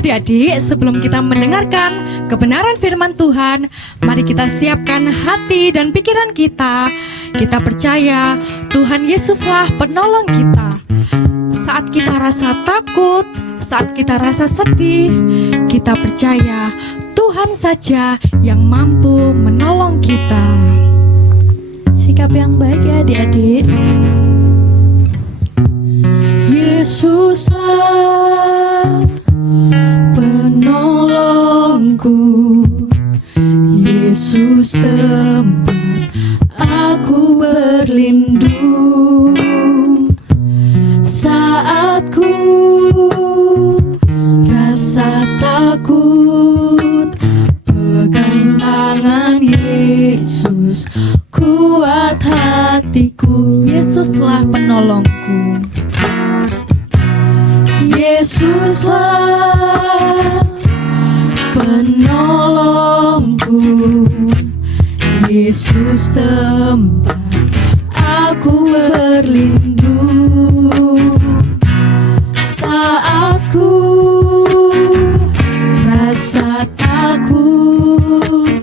adik-adik, sebelum kita mendengarkan kebenaran firman Tuhan, mari kita siapkan hati dan pikiran kita. Kita percaya Tuhan Yesuslah penolong kita. Saat kita rasa takut, saat kita rasa sedih, kita percaya Tuhan saja yang mampu menolong kita. Sikap yang baik ya adik-adik. Yesuslah penolongku, Yesus tempat aku berlindung. Saat ku rasa takut, pegang tangan Yesus, kuat hatiku. Yesuslah penolongku. Yesuslah penolongku, Yesus tempat aku berlindung. Saat ku rasa takut,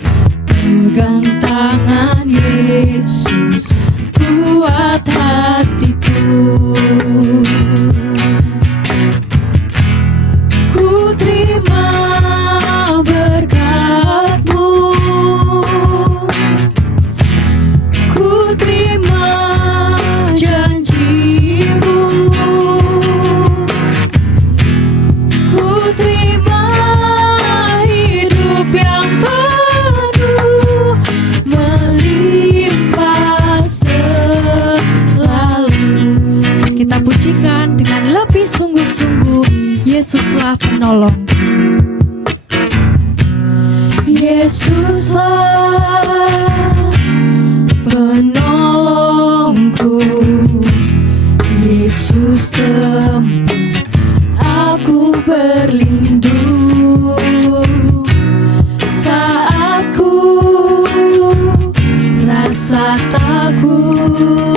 pegang tangan Yesus, kuat hatiku. Ku terima berkat-Mu, ku terima janji-Mu, ku terima hidup yang penuh melimpah selalu. Kita pujikan dengan lebih sungguh-sungguh, Yesuslah penolong. Yesuslah penolongku, Yesus tempat aku berlindung. Saat ku rasa takut,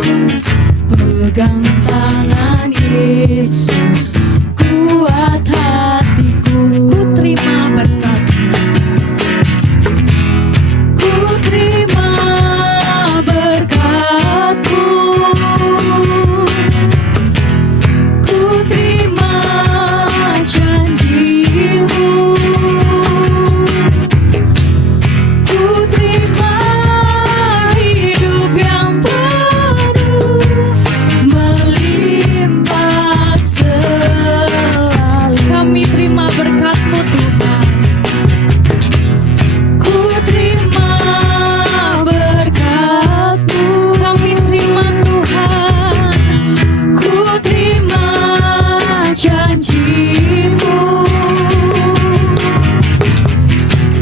pegang tangan Yesus, kuat hatiku. Ku terima berkat, ku terima berkat-Mu, ku terima janji-Mu, ku terima hidup yang penuh melimpah selalu. Kami terima berkat-Mu Tuhan. Ku terima berkat-Mu, kami terima Tuhan. Ku terima janji-Mu,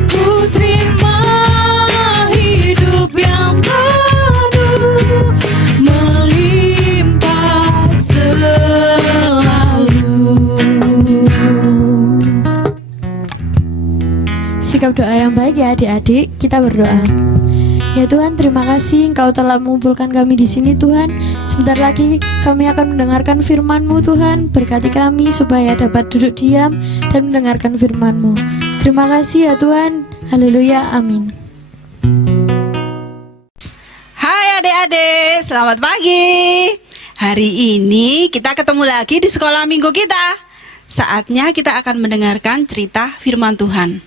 ku terima hidup yang penuh melimpah selalu. Sikap doa yang baik ya adik-adik. Kita berdoa. Ya Tuhan, terima kasih Engkau telah mengumpulkan kami di sini Tuhan. Sebentar lagi kami akan mendengarkan firman-Mu Tuhan. Berkati kami supaya dapat duduk diam dan mendengarkan firman-Mu. Terima kasih ya Tuhan. Haleluya, amin. Hai adik-adik, selamat pagi. Hari ini kita ketemu lagi di sekolah minggu kita. Saatnya kita akan mendengarkan cerita firman Tuhan.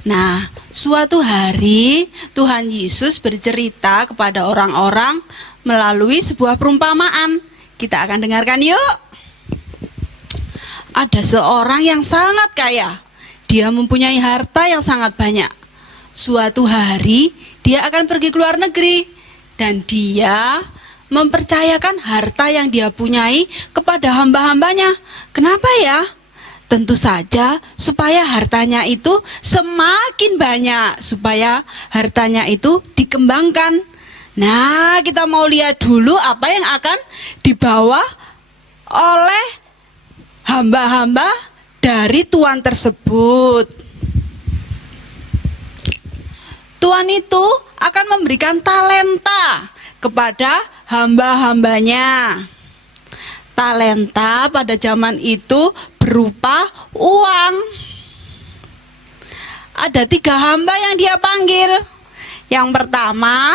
Nah, suatu hari Tuhan Yesus bercerita kepada orang-orang melalui sebuah perumpamaan. Kita akan dengarkan yuk. Ada seorang yang sangat kaya. Dia mempunyai harta yang sangat banyak. Suatu hari dia akan pergi ke luar negeri dan dia mempercayakan harta yang dia punyai kepada hamba-hambanya. Kenapa ya? Tentu saja supaya hartanya itu semakin banyak, supaya hartanya itu dikembangkan. Nah, kita mau lihat dulu apa yang akan dibawa oleh hamba-hamba dari tuan tersebut. Tuan itu akan memberikan talenta kepada hamba-hambanya. Talenta pada zaman itu berupa uang. ada 3 hamba yang dia panggil. Yang pertama,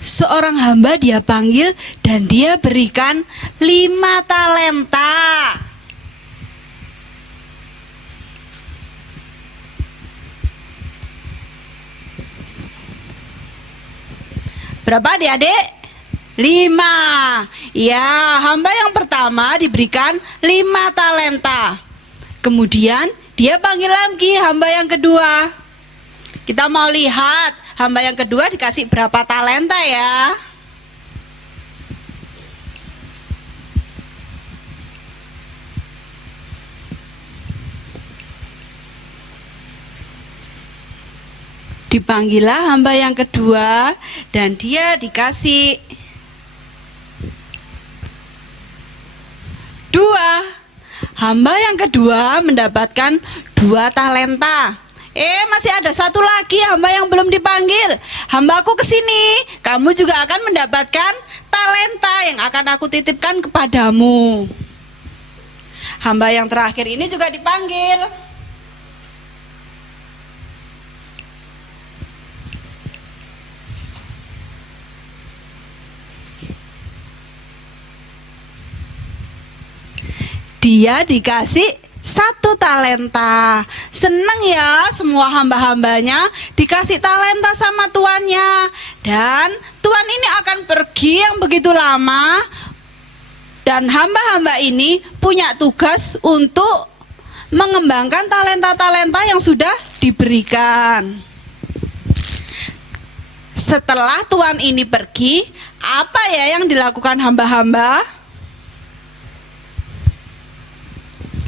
seorang hamba dia panggil dan dia berikan 5 talenta. Berapa adik-adik? 5. Ya, hamba yang pertama diberikan 5 talenta. Kemudian dia panggil lagi hamba yang kedua. Kita mau lihat hamba yang kedua dikasih berapa talenta ya. Dipanggillah hamba yang kedua dan dia dikasih 2. Hamba yang kedua mendapatkan 2 talenta. Masih ada 1 lagi hamba yang belum dipanggil. Hambaku kesini, kamu juga akan mendapatkan talenta yang akan aku titipkan kepadamu. Hamba yang terakhir ini juga dipanggil. Dia dikasih 1 talenta. Seneng ya semua hamba-hambanya dikasih talenta sama tuannya. Dan tuan ini akan pergi yang begitu lama. Dan hamba-hamba ini punya tugas untuk mengembangkan talenta-talenta yang sudah diberikan. Setelah tuan ini pergi, apa ya yang dilakukan hamba-hamba?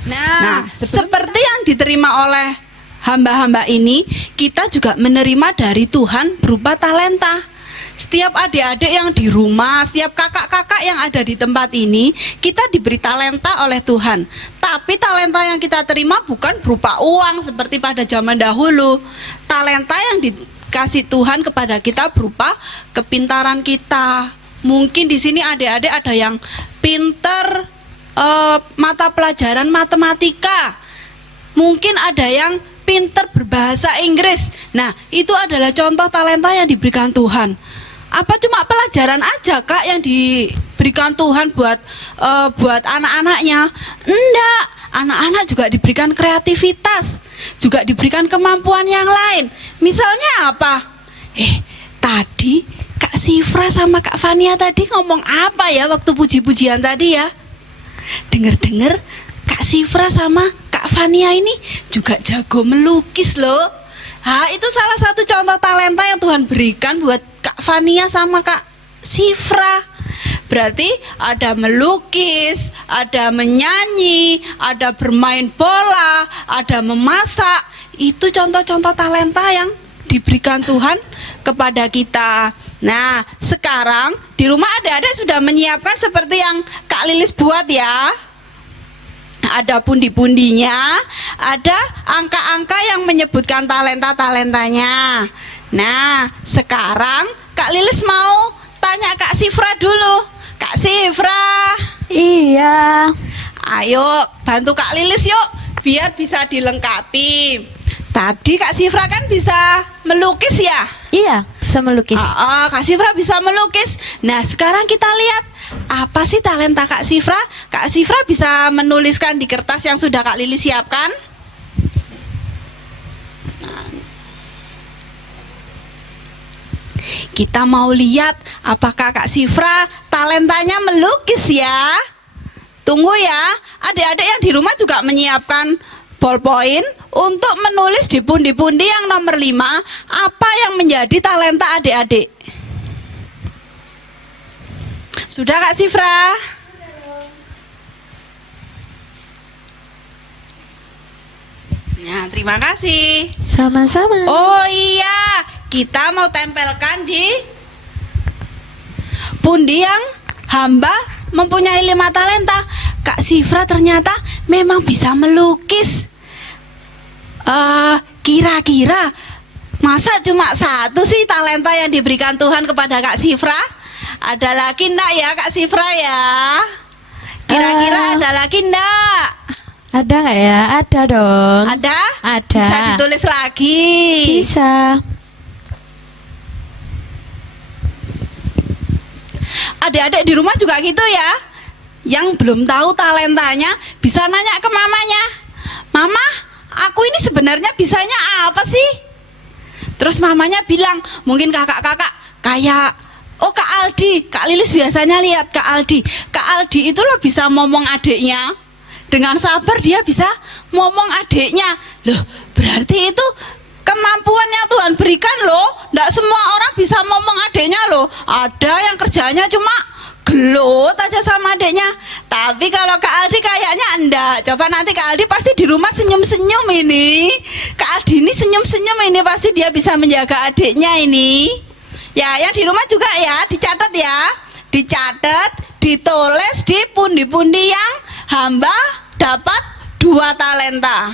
Nah, seperti yang diterima oleh hamba-hamba ini, kita juga menerima dari Tuhan berupa talenta. Setiap adik-adik yang di rumah, setiap kakak-kakak yang ada di tempat ini, kita diberi talenta oleh Tuhan. Tapi talenta yang kita terima bukan berupa uang seperti pada zaman dahulu. Talenta yang dikasih Tuhan kepada kita berupa kepintaran kita. Mungkin di sini adik-adik ada yang pinter mata pelajaran matematika, mungkin ada yang pinter berbahasa Inggris. Nah, itu adalah contoh talenta yang diberikan Tuhan. Apa cuma pelajaran aja Kak yang diberikan Tuhan buat anak-anaknya? Enggak, anak-anak juga diberikan kreativitas, juga diberikan kemampuan yang lain. Misalnya apa? Tadi Kak Sifra sama Kak Fania tadi ngomong apa ya waktu puji-pujian tadi ya? Dengar-dengar Kak Sifra sama Kak Fania ini juga jago melukis loh. Itu salah satu contoh talenta yang Tuhan berikan buat Kak Fania sama Kak Sifra. Berarti ada melukis, ada menyanyi, ada bermain bola, ada memasak. Itu contoh-contoh talenta yang diberikan Tuhan kepada kita. Nah, sekarang di rumah adik-adik sudah menyiapkan seperti yang Kak Lilis buat ya. Ada pundi-pundinya, ada angka-angka yang menyebutkan talenta-talentanya. Nah, sekarang Kak Lilis mau tanya Kak Sifra dulu. Kak Sifra. Iya. Ayo bantu Kak Lilis yuk, biar bisa dilengkapi. Tadi Kak Sifra kan bisa melukis ya? Iya, bisa melukis. Kak Sifra bisa melukis. Nah, sekarang kita lihat apa sih talenta Kak Sifra? Kak Sifra bisa menuliskan di kertas yang sudah Kak Lili siapkan. Kita mau lihat apakah Kak Sifra talentanya melukis ya. Tunggu ya, adik-adik yang di rumah juga menyiapkan ballpoint untuk menulis di pundi-pundi yang nomor 5 apa yang menjadi talenta adik-adik. Sudah Kak Sifra? Nah, terima kasih. Sama-sama. Oh iya, kita mau tempelkan di pundi yang hamba mempunyai 5 talenta. Kak Sifra ternyata memang bisa melukis. Kira-kira Masa cuma satu sih talenta yang diberikan Tuhan kepada Kak Sifra? Ada lagi enggak ya Kak Sifra ya? Kira-kira ada lagi enggak? Ada nggak ya? Ada dong. Ada? Ada. Bisa ditulis lagi. Bisa. Adik-adik di rumah juga gitu ya. Yang belum tahu talentanya bisa nanya ke mamanya. Mama, aku ini sebenarnya bisanya apa sih? Terus mamanya bilang, mungkin kakak-kakak kayak, oh Kak Aldi, Kak Lilis biasanya lihat Kak Aldi. Kak Aldi itu loh bisa ngomong adiknya. Dengan sabar dia bisa ngomong adiknya. Loh, berarti itu kemampuannya Tuhan berikan loh. Nggak semua orang bisa ngomong adiknya loh. Ada yang kerjanya cuma gelut aja sama adiknya. Tapi kalau Kak Aldi kayaknya enggak. Coba nanti Kak Aldi pasti di rumah senyum-senyum ini. Kak Aldi ini senyum-senyum ini pasti dia bisa menjaga adiknya ini. Ya, yang di rumah juga ya, dicatat ya. Dicatat, ditulis di pundi-pundi yang hamba dapat 2 talenta.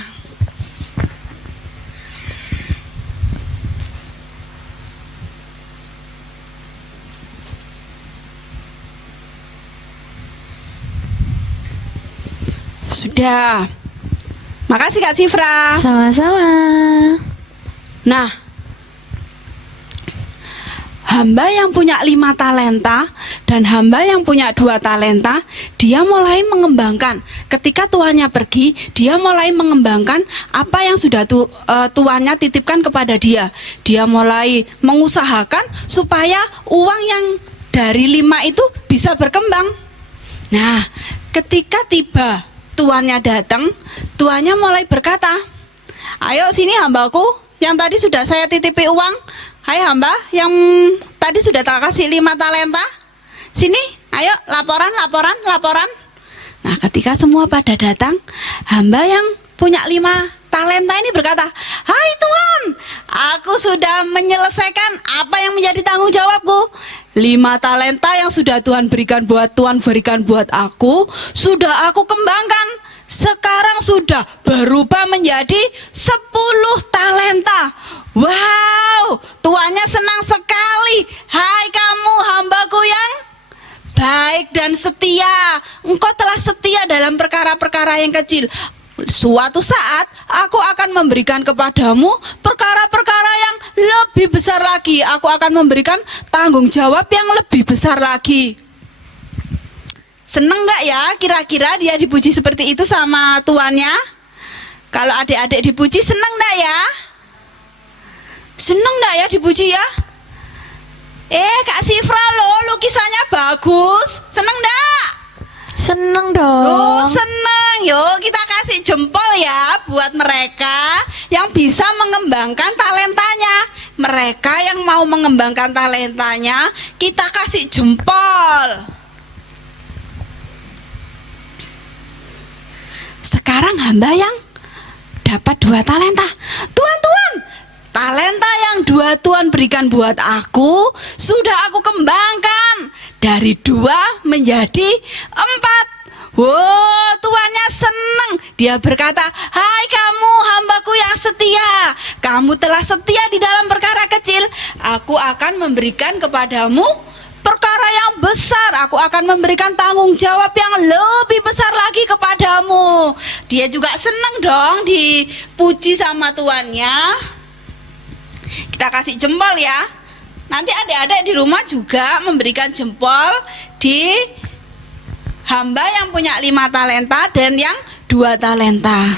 Sudah. Makasih Kak Sifra. Sama-sama. Nah, hamba yang punya 5 talenta dan hamba yang punya 2 talenta, dia mulai mengembangkan. Ketika tuannya pergi, dia mulai mengembangkan apa yang sudah tuannya titipkan kepada dia. Dia mulai mengusahakan supaya uang yang dari 5 itu bisa berkembang. Nah, ketika tiba tuannya datang, tuannya mulai berkata, ayo sini hambaku yang tadi sudah saya titipi uang. Hai hamba yang tadi sudah tak kasih 5 talenta. Sini, ayo laporan. Nah, ketika semua pada datang, hamba yang punya 5 talenta ini berkata, hai Tuan, aku sudah menyelesaikan apa yang menjadi tanggung jawabku. 5 talenta yang sudah Tuhan berikan buat aku, sudah aku kembangkan. Sekarang sudah berubah menjadi 10 talenta. Wow, tuannya senang sekali. Hai kamu hambaku yang baik dan setia. Engkau telah setia dalam perkara-perkara yang kecil. Suatu saat aku akan memberikan kepadamu perkara-perkara yang lebih besar lagi. Aku akan memberikan tanggung jawab yang lebih besar lagi. Seneng gak ya kira-kira dia dipuji seperti itu sama tuannya? Kalau adik-adik dipuji seneng gak ya? Seneng gak ya dipuji ya? Kak Sifra loh lukisannya bagus. Seneng gak? Seneng dong. Oh seneng. Yuk kita kasih jempol ya buat mereka yang bisa mengembangkan talentanya. Mereka yang mau mengembangkan talentanya, kita kasih jempol. Sekarang hamba yang dapat 2 talenta. Tuan, talenta yang 2 Tuhan berikan buat aku sudah aku kembangkan dari 2 menjadi 4. Wow, tuannya seneng. Dia berkata, hai kamu hambaku yang setia. Kamu telah setia di dalam perkara kecil. Aku akan memberikan kepadamu perkara yang besar. Aku akan memberikan tanggung jawab yang lebih besar lagi kepadamu. Dia juga senang dong dipuji sama tuannya. Kita kasih jempol ya. Nanti adik-adik di rumah juga memberikan jempol di hamba yang punya 5 talenta dan yang 2 talenta.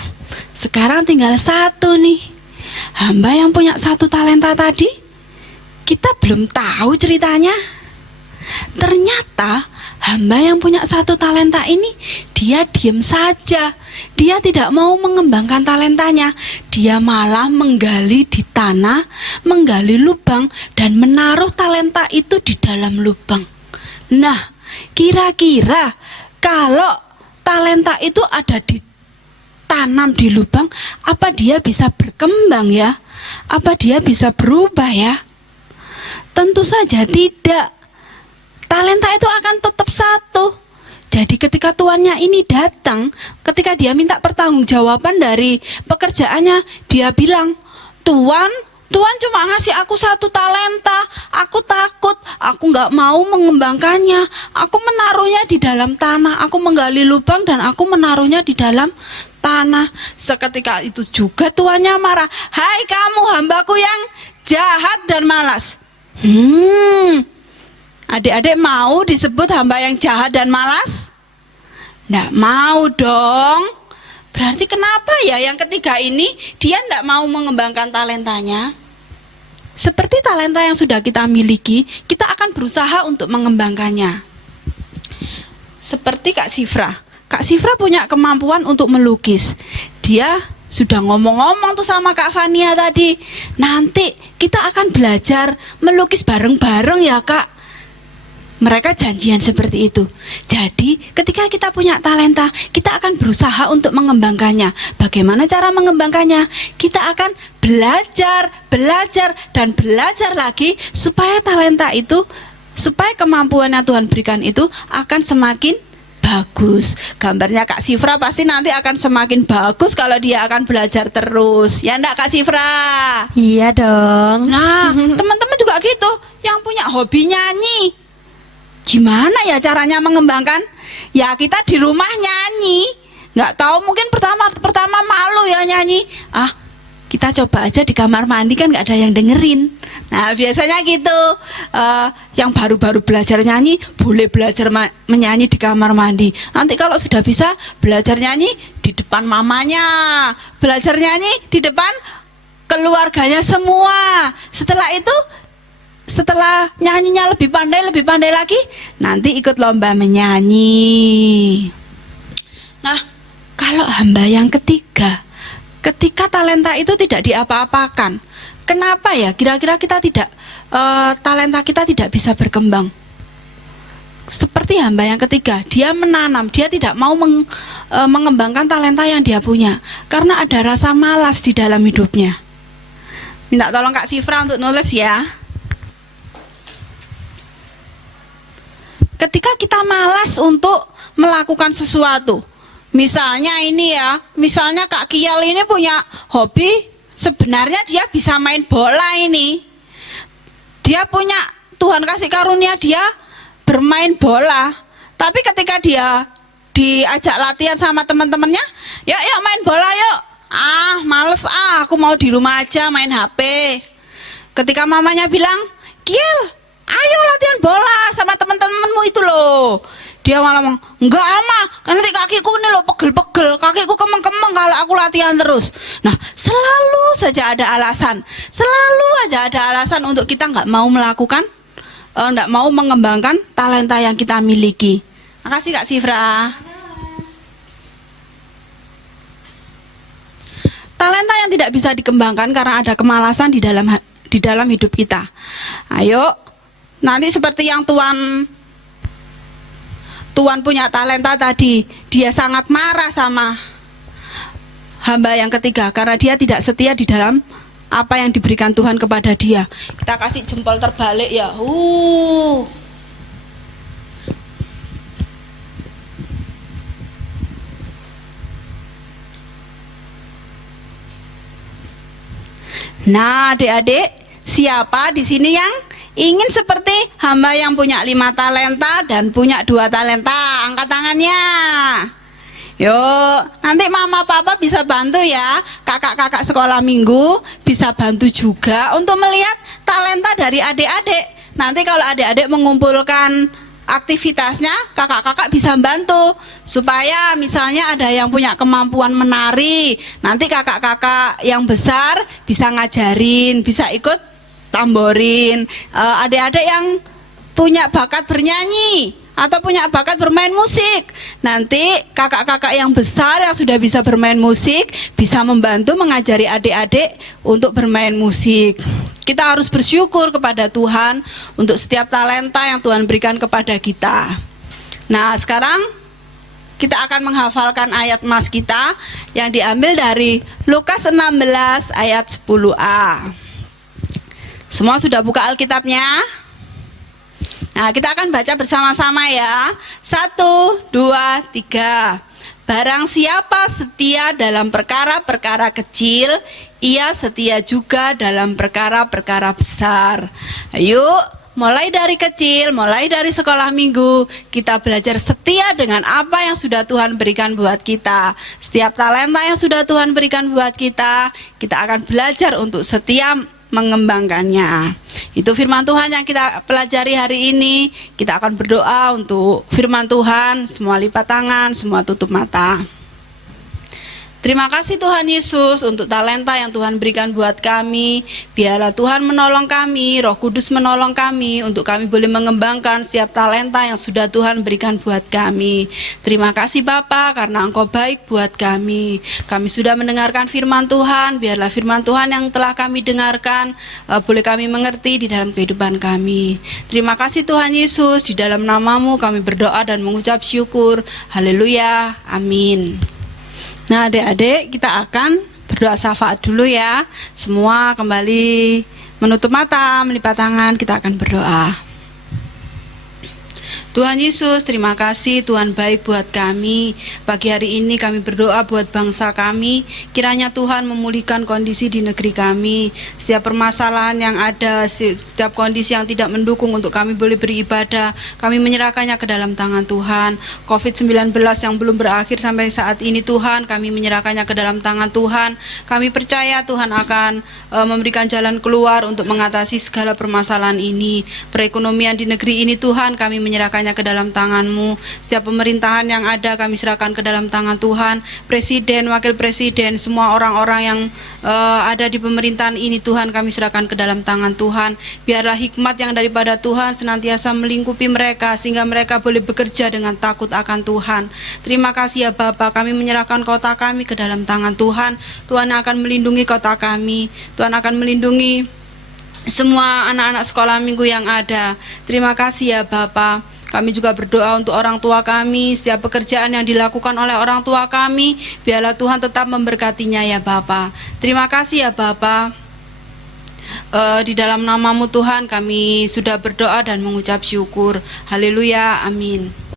Sekarang tinggal 1 nih. Hamba yang punya 1 talenta tadi, kita belum tahu ceritanya. Ternyata hamba yang punya 1 talenta ini, dia diam saja. Dia tidak mau mengembangkan talentanya. Dia malah menggali di tanah, menggali lubang dan menaruh talenta itu di dalam lubang. Nah, kira-kira kalau talenta itu ada ditanam di lubang, apa dia bisa berkembang ya? Apa dia bisa berubah ya? Tentu saja tidak. Talenta itu akan tetap 1. Jadi ketika tuannya ini datang, ketika dia minta pertanggungjawaban dari pekerjaannya, dia bilang, Tuan, Tuhan cuma ngasih aku 1 talenta, aku takut, aku nggak mau mengembangkannya. Aku menaruhnya di dalam tanah, aku menggali lubang dan aku menaruhnya di dalam tanah. Seketika itu juga tuannya marah. Hai kamu hambaku yang jahat dan malas. Adik-adik mau disebut hamba yang jahat dan malas? Nggak mau dong. Berarti kenapa ya yang ketiga ini dia nggak mau mengembangkan talentanya? Seperti talenta yang sudah kita miliki, kita akan berusaha untuk mengembangkannya. Seperti Kak Sifra. Kak Sifra punya kemampuan untuk melukis. Dia sudah ngomong-ngomong tuh sama Kak Fania tadi. Nanti kita akan belajar melukis bareng-bareng ya Kak. Mereka janjian seperti itu. Jadi ketika kita punya talenta, kita akan berusaha untuk mengembangkannya. Bagaimana cara mengembangkannya? Kita akan belajar dan belajar lagi supaya talenta itu, supaya kemampuan yang Tuhan berikan itu akan semakin bagus. Gambarnya Kak Sifra pasti nanti akan semakin bagus kalau dia akan belajar terus. Ya enggak Kak Sifra? Iya dong. Nah, teman-teman juga gitu, yang punya hobi nyanyi. Gimana ya caranya mengembangkan? Ya kita di rumah nyanyi. Nggak tahu, mungkin pertama malu ya nyanyi. Kita coba aja di kamar mandi, kan nggak ada yang dengerin. Nah biasanya gitu. Yang baru-baru belajar nyanyi boleh belajar menyanyi di kamar mandi. Nanti kalau sudah bisa belajar nyanyi di depan mamanya, belajar nyanyi di depan keluarganya semua. Setelah nyanyinya lebih pandai lagi, nanti ikut lomba menyanyi. Nah, kalau hamba yang ketiga, ketika talenta itu tidak diapa-apakan, kenapa ya? Kira-kira talenta kita tidak bisa berkembang. Seperti hamba yang ketiga, dia menanam, dia tidak mau mengembangkan talenta yang dia punya, karena ada rasa malas di dalam hidupnya. Minta tolong Kak Sifra untuk nulis ya. Ketika kita malas untuk melakukan sesuatu, misalnya Kak Kiel ini punya hobi, sebenarnya dia bisa main bola ini. Dia punya, Tuhan kasih karunia dia bermain bola. Tapi ketika dia diajak latihan sama teman-temannya, yuk main bola yuk. Males aku mau di rumah aja main HP. Ketika mamanya bilang, Kiel, ayo latihan bola sama teman-temanmu itu loh. Dia malah ngomong, enggak karena nanti kakiku ini loh pegel-pegel, kakiku kemeng-kemeng kalau aku latihan terus. Nah, selalu saja ada alasan untuk kita nggak mau melakukan, nggak mau mengembangkan talenta yang kita miliki. Makasih Kak Sifra. Talenta yang tidak bisa dikembangkan karena ada kemalasan di dalam hidup kita. Ayo, nanti seperti yang Tuhan punya talenta tadi, dia sangat marah sama hamba yang ketiga karena dia tidak setia di dalam apa yang diberikan Tuhan kepada dia. Kita kasih jempol terbalik ya. Nah, adik-adik, siapa di sini yang ingin seperti hamba yang punya 5 talenta dan punya 2 talenta? Angkat tangannya. Yuk, nanti mama papa bisa bantu ya. Kakak-kakak sekolah minggu bisa bantu juga untuk melihat talenta dari adik-adik. Nanti kalau adik-adik mengumpulkan aktivitasnya, kakak-kakak bisa bantu supaya misalnya ada yang punya kemampuan menari, nanti kakak-kakak yang besar bisa ngajarin, bisa ikut tamborin. Adik-adik yang punya bakat bernyanyi atau punya bakat bermain musik, nanti kakak-kakak yang besar yang sudah bisa bermain musik bisa membantu mengajari adik-adik untuk bermain musik. Kita harus bersyukur kepada Tuhan untuk setiap talenta yang Tuhan berikan kepada kita. Nah, sekarang kita akan menghafalkan ayat mas kita yang diambil dari Lukas 16 ayat 10a. Semua sudah buka Alkitabnya? Nah, kita akan baca bersama-sama ya. 1, 2, 3. Barang siapa setia dalam perkara-perkara kecil, ia setia juga dalam perkara-perkara besar. Ayo, mulai dari kecil, mulai dari sekolah minggu, kita belajar setia dengan apa yang sudah Tuhan berikan buat kita. Setiap talenta yang sudah Tuhan berikan buat kita akan belajar untuk setia mengembangkannya. Itu firman Tuhan yang kita pelajari hari ini. Kita akan berdoa untuk firman Tuhan. Semua lipat tangan, semua tutup mata. Terima kasih Tuhan Yesus untuk talenta yang Tuhan berikan buat kami. Biarlah Tuhan menolong kami, Roh Kudus menolong kami untuk kami boleh mengembangkan setiap talenta yang sudah Tuhan berikan buat kami. Terima kasih Bapa karena Engkau baik buat kami. Kami sudah mendengarkan firman Tuhan, biarlah firman Tuhan yang telah kami dengarkan boleh kami mengerti di dalam kehidupan kami. Terima kasih Tuhan Yesus, di dalam nama-Mu kami berdoa dan mengucap syukur. Haleluya, amin. Nah adik-adik, kita akan berdoa syafaat dulu ya. Semua kembali menutup mata, melipat tangan, kita akan berdoa. Tuhan Yesus, terima kasih Tuhan baik buat kami. Pagi hari ini kami berdoa buat bangsa kami. Kiranya Tuhan memulihkan kondisi di negeri kami. Setiap permasalahan yang ada, setiap kondisi yang tidak mendukung untuk kami boleh beribadah, kami menyerahkannya ke dalam tangan Tuhan. COVID-19 yang belum berakhir sampai saat ini Tuhan, kami menyerahkannya ke dalam tangan Tuhan. Kami percaya Tuhan akan memberikan jalan keluar untuk mengatasi segala permasalahan ini. Perekonomian di negeri ini Tuhan, kami menyerahkan ke dalam tangan-Mu. Setiap pemerintahan yang ada kami serahkan ke dalam tangan Tuhan. Presiden, wakil presiden, semua orang-orang yang ada di pemerintahan ini Tuhan, kami serahkan ke dalam tangan Tuhan. Biarlah hikmat yang daripada Tuhan senantiasa melingkupi mereka sehingga mereka boleh bekerja dengan takut akan Tuhan. Terima kasih ya Bapa, kami menyerahkan kota kami ke dalam tangan Tuhan. Tuhan akan melindungi kota kami. Tuhan akan melindungi semua anak-anak sekolah minggu yang ada. Terima kasih ya Bapa. Kami juga berdoa untuk orang tua kami, setiap pekerjaan yang dilakukan oleh orang tua kami, biarlah Tuhan tetap memberkatinya ya Bapa. Terima kasih ya Bapa. Di dalam nama-Mu Tuhan kami sudah berdoa dan mengucap syukur. Haleluya, amin.